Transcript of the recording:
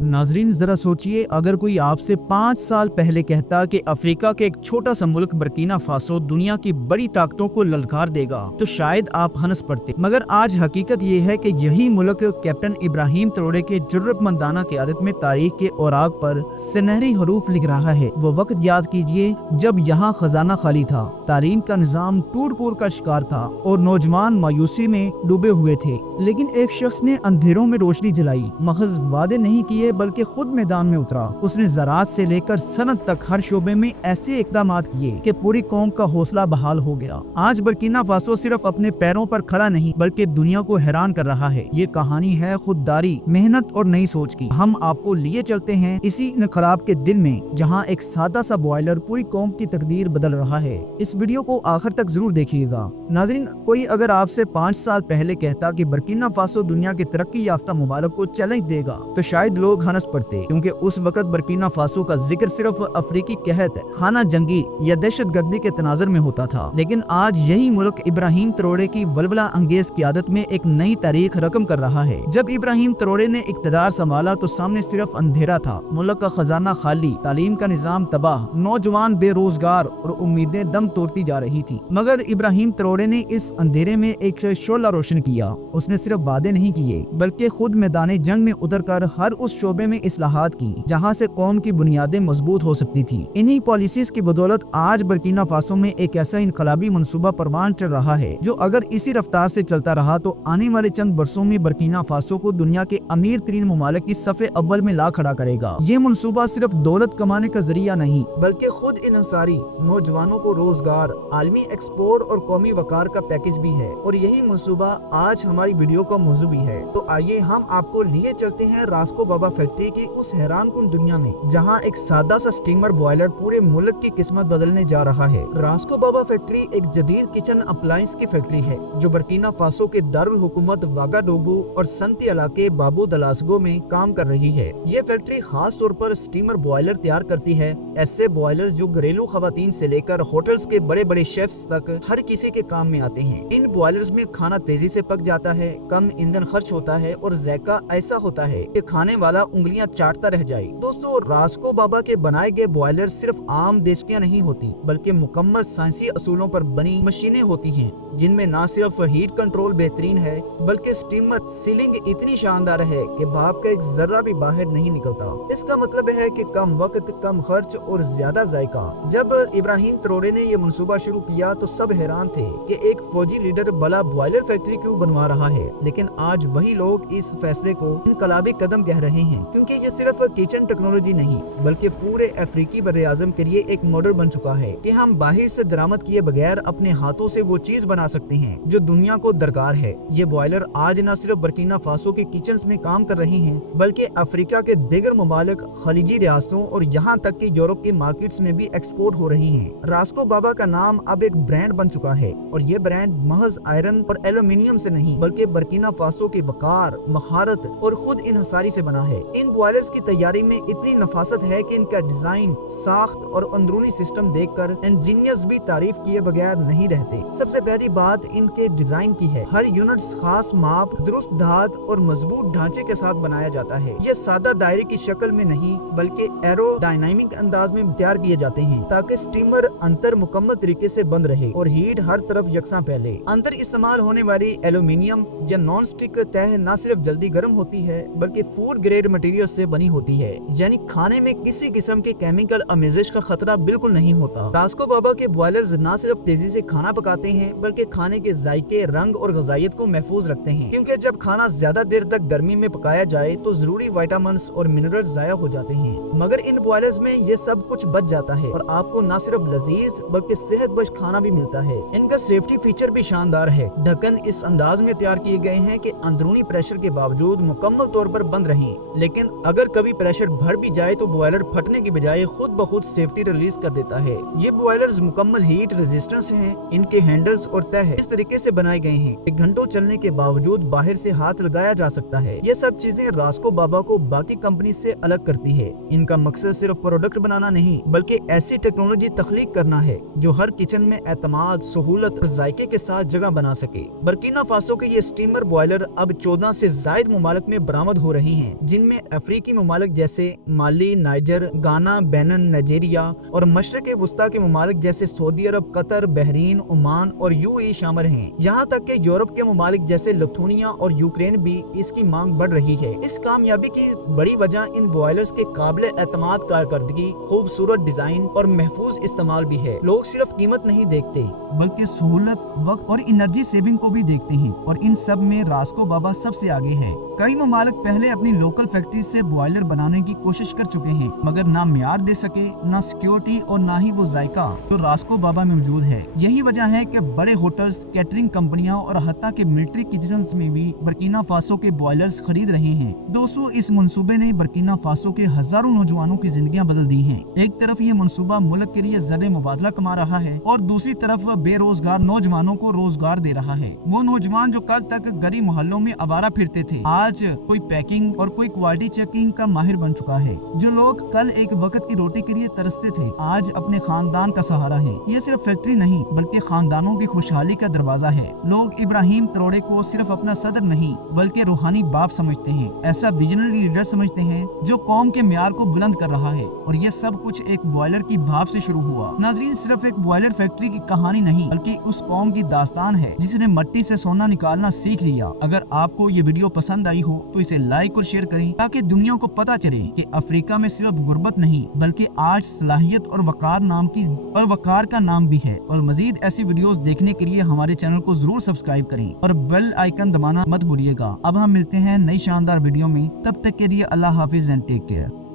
नाजरीन जरा सोचिए, अगर कोई आपसे 5 साल पहले कहता कि अफ्रीका के एक छोटा सा मुल्क बर्किना फासो दुनिया की बड़ी ताकतों को ललकार देगा तो शायद आप हंस पड़ते। मगर आज हकीकत ये है कि यही मुल्क कैप्टन इब्राहिम ट्रोरे के जुर्रतमंदाना क़यादत में तारीख के औराक पर सुनहरी हरूफ लिख रहा है। वो वक्त याद कीजिए जब यहाँ खजाना खाली था, तालीम का निजाम टूट-फूट का शिकार था और नौजवान मायूसी में डूबे हुए थे। लेकिन एक शख्स ने अंधेरों में रोशनी जलाई, महज वादे नहीं किए बल्कि खुद मैदान में उतरा। उसने ज़राअत से लेकर सनत तक हर शोबे में ऐसे इक़दामात किए कि पूरी कौम का हौसला बहाल हो गया। आज बर्किना फासो सिर्फ अपने पैरों पर खड़ा नहीं बल्कि दुनिया को हैरान कर रहा है। ये कहानी है खुददारी, मेहनत और नई सोच की। हम आपको लिए चलते हैं इसी इनकलाब के दिन में जहाँ एक सादा सा बॉयलर पूरी कौम की तकदीर बदल रहा है। इस वीडियो को आखिर तक जरूर देखिएगा। नाज़रीन, कोई अगर आपसे 5 साल पहले कहता कि बर्किना फासो दुनिया के तरक्की याफ्ता मुबारक को चैलेंज देगा तो शायद लोग हंस पड़ते, क्योंकि उस वक्त बर्किना फासो का जिक्र सिर्फ अफ्रीकी कहत, खाना जंगी या दहशत गर्दी के तनाजर में होता था। लेकिन आज यही मुल्क इब्राहिम ट्रोरे की बलबला अंगेज क़यादत में एक नई तारीख रकम कर रहा है। जब इब्राहिम ट्रोरे ने इक़्तिदार संभाला तो सामने सिर्फ अंधेरा था, मुल्क का खजाना खाली, तालीम का निजाम तबाह, नौजवान बेरोजगार और उम्मीदें दम तोड़ती जा रही थी। मगर इब्राहिम ट्रोरे ने इस अंधेरे में एक शोला रोशन किया। उसने सिर्फ वादे नहीं किए बल्कि खुद मैदान जंग में उतरकर हर उस शोबे में इस्लाहात की जहां से कौम की बुनियादें मजबूत हो सकती थी। इन्हीं पॉलिसीज की बदौलत आज बर्किना फासो में एक ऐसा इनकलाबी मंसूबा परवान चल रहा है जो अगर इसी रफ्तार से चलता रहा तो आने वाले चंद बरसों में बर्किना फासो को दुनिया के अमीर तरीन ममालिक की सफ़े अव्वल में ला खड़ा करेगा। ये मंसूबा सिर्फ दौलत कमाने का जरिया नहीं बल्कि खुद इंसारी, नौजवानों को रोजगार, आलमी एक्सपोर्ट और कौमी वकार का पैकेज भी है। और यही मंसूबा आज हमारी वीडियो का मौजू भी है। तो आइए हम आपको लिए चलते हैं रास्को बाबा फैक्ट्री की उस हैरानकुन दुनिया में जहां एक सादा सा स्टीमर बॉयलर पूरे मुल्क की किस्मत बदलने जा रहा है। रास्को बाबा फैक्ट्री एक जदीद किचन अप्लायंस की फैक्ट्री है जो बर्किना फासो के दारुल हुकूमत वागाडोगो और संती इलाके बाबू दलासगो में काम कर रही है। ये फैक्ट्री खास तौर पर स्टीमर बॉयलर तैयार करती है, ऐसे बॉयलर जो घरेलू खवातीन से लेकर होटल्स के बड़े बड़े शेफ्स तक हर किसी के काम में आते हैं। इन बॉयलर्स में खाना तेजी से पक जाता है, कम ईंधन खर्च होता है और जायका ऐसा होता है कि खाने वाला उंगलियां चाटता रह जाए। दोस्तों, रास्को बाबा के बनाए गए बॉयलर सिर्फ आम देशकियां नहीं होती बल्कि मुकम्मल साइंसी असूलों पर बनी मशीनें होती हैं जिनमें न सिर्फ हीट कंट्रोल बेहतरीन है बल्कि स्टीमर सीलिंग इतनी शानदार है कि भाप का एक जर्रा भी बाहर नहीं निकलता। इसका मतलब है कि कम वक्त, कम खर्च और ज्यादा जायका। जब इब्राहिम ट्रोरे ने ये मंसूबा शुरू किया तो सब हैरान थे कि एक फौजी लीडर भला बॉयलर फैक्ट्री क्यों बनवा रहा है। लेकिन आज वही लोग इस फैसले को इनकलाबी कदम कह रहे हैं, क्योंकि ये सिर्फ किचन टेक्नोलॉजी नहीं बल्कि पूरे अफ्रीकी बर्रे-ए-आज़म के लिए एक मॉडल बन चुका है कि हम बाहर से दरामद किए बगैर अपने हाथों से वो चीज बना सकते हैं जो दुनिया को दरकार है। ये बॉयलर आज न सिर्फ बर्किना फासो के किचन्स में काम कर रहे हैं बल्कि अफ्रीका के दीगर ममालिक, खलीजी रियासतों और यहाँ तक कि यूरोप की मार्केट्स में भी एक्सपोर्ट हो रही हैं। रास्को बाबा का नाम अब एक ब्रांड बन चुका है और ये ब्रांड महज आयरन और एल्यूमिनियम से नहीं बल्कि बर्किना फासो के वकार, महारत और खुद इन्हिसारी से बना है। इन बॉयलर्स की तैयारी में इतनी नफासत है कि इनका डिजाइन, साख्त और अंदरूनी सिस्टम देखकर इंजीनियर्स भी तारीफ किए बगैर नहीं रहते। सबसे पहली बात इनके डिजाइन की है। हर यूनिट खास माप, दुरुस्त धात और मजबूत ढांचे के साथ बनाया जाता है। ये सादा दायरे की शक्ल में नहीं बल्कि एरोडायनामिक अंदाज में तैयार किए जाते हैं ताकि स्टीमर अंतर मुकम्मल तरीके से बंद रहे और हीट हर तरफ यकसा फैले। अंदर इस्तेमाल होने वाली एल्यूमिनियम या नॉन स्टिक तह न सिर्फ जल्दी गर्म होती है बल्कि फूड ग्रेड मटेरियल से बनी होती है, यानी खाने में किसी किस्म के केमिकल अमेजिश का खतरा बिल्कुल नहीं होता। रास्को बाबा के बॉयलर्स न सिर्फ तेजी से खाना पकाते हैं बल्कि खाने के जायके, रंग और ग़िज़ाइयत को महफूज रखते हैं, क्योंकि जब खाना ज्यादा देर तक गर्मी में पकाया जाए तो जरूरी विटामिन्स और मिनरल्स ज़ाया हो जाते हैं। मगर इन बॉयलर्स में ये सब कुछ बच जाता है और आपको न सिर्फ लजीज बल्कि सेहत बख्श खाना भी मिलता है। इनका सेफ्टी फीचर भी शानदार है। ढक्कन इस अंदाज में तैयार किए गए हैं कि अंदरूनी प्रेशर के बावजूद मुकम्मल तौर पर बंद रहें, लेकिन अगर कभी प्रेशर बढ़ भी जाए तो बॉयलर फटने की बजाय खुद ब खुद सेफ्टी रिलीज कर देता है। ये बॉयलर्स मुकम्मल हीट रेजिस्टेंस हैं। इनके हैंडल्स और तह इस तरीके से बनाए गए हैं कि घंटों चलने के बावजूद बाहर से हाथ लगाया जा सकता है। ये सब चीजें रास्को बाबा को बाकी कंपनी से अलग करती है। इनका मकसद सिर्फ प्रोडक्ट बनाना नहीं बल्कि ऐसी टेक्नोलॉजी तख्लीक करना है जो हर किचन में एतमाद, सहूलत और जायके के साथ जगह बना सके। बर्किना फासो के ये स्टीमर बॉयलर अब 14 से ज्यादा ममालिक में बरामद हो रही हैं, जिनमें जिनमें अफ्रीकी ममालिक जैसे माली, नाइजर, गाना, बेनिन, नाइजीरिया और मशरक़ वस्ता के ममालिक जैसे सऊदी अरब, कतर, बहरीन, ओमान और यूएई शामिल हैं। यहाँ तक कि यूरोप के ममालिक जैसे लिथुआनिया और यूक्रेन भी इसकी मांग बढ़ रही है। इस कामयाबी की बड़ी वजह इन बॉयलर्स के काबिल एतमाद कारकर्दगी, खूबसूरत डिजाइन और महफूज इस्तेमाल भी है। लोग सिर्फ कीमत नहीं देखते बल्कि सहूलत, वक्त और एनर्जी सेविंग को भी देखते हैं, और इन सब में रास्को बाबा सबसे आगे है। कई ममालिक पहले अपनी लोकल फैक्ट्री से बॉयलर बनाने की कोशिश कर चुके हैं, मगर ना म्यार दे सके, ना सिक्योरिटी और ना ही वो जायका जो रास्को बाबा में मौजूद है। यही वजह है कि बड़े होटल्स, कैटरिंग कंपनियां और हत्ता के मिलिट्री किचन्स में भी बर्किना फासो के बॉयलर्स खरीद रहे हैं। दोस्तों, इस मंसूबे ने बर्किना फासो के हजारों नौजवानों की जिंदगियां बदल दी हैं। एक तरफ ये मंसूबा मुल्क के लिए ज़र मुबादला कमा रहा है और दूसरी तरफ बेरोजगार नौजवानों को रोजगार दे रहा है। वो नौजवान जो कल तक गरीब मोहल्लों में आवारा फिरते थे, आज कोई पैकिंग और कोई क्वालिटी चेकिंग का माहिर बन चुका है। जो लोग कल एक वक्त की रोटी के लिए तरसते थे, आज अपने खानदान का सहारा है। ये सिर्फ फैक्ट्री नहीं बल्कि खानदानों की खुशहाली का दरवाजा है। लोग इब्राहिम ट्रोडे को सिर्फ अपना सदर नहीं बल्कि रूहानी बाप समझते हैं, ऐसा विजनरी लीडर समझते हैं जो कौम के म्यार को बुलंद कर रहा है। और ये सब कुछ एक बॉयलर की भाप से शुरू हुआ। नाज़रीन, सिर्फ एक बॉयलर फैक्ट्री की कहानी नहीं बल्कि उस कौम की दास्तान है जिसने मिट्टी से सोना निकालना सीख लिया। अगर आपको ये वीडियो पसंद आई हो तो इसे लाइक और शेयर करें ताकि दुनिया को पता चले कि अफ्रीका में सिर्फ गुर्बत नहीं बल्कि आज सलाहियत और वकार का नाम भी है। और मजीद ऐसी वीडियोस देखने के लिए हमारे चैनल को जरूर सब्सक्राइब करें और बेल आइकन दबाना मत भूलिएगा। अब हम मिलते हैं नई शानदार वीडियो में, तब तक के लिए अल्लाह हाफिज एंड टेक केयर।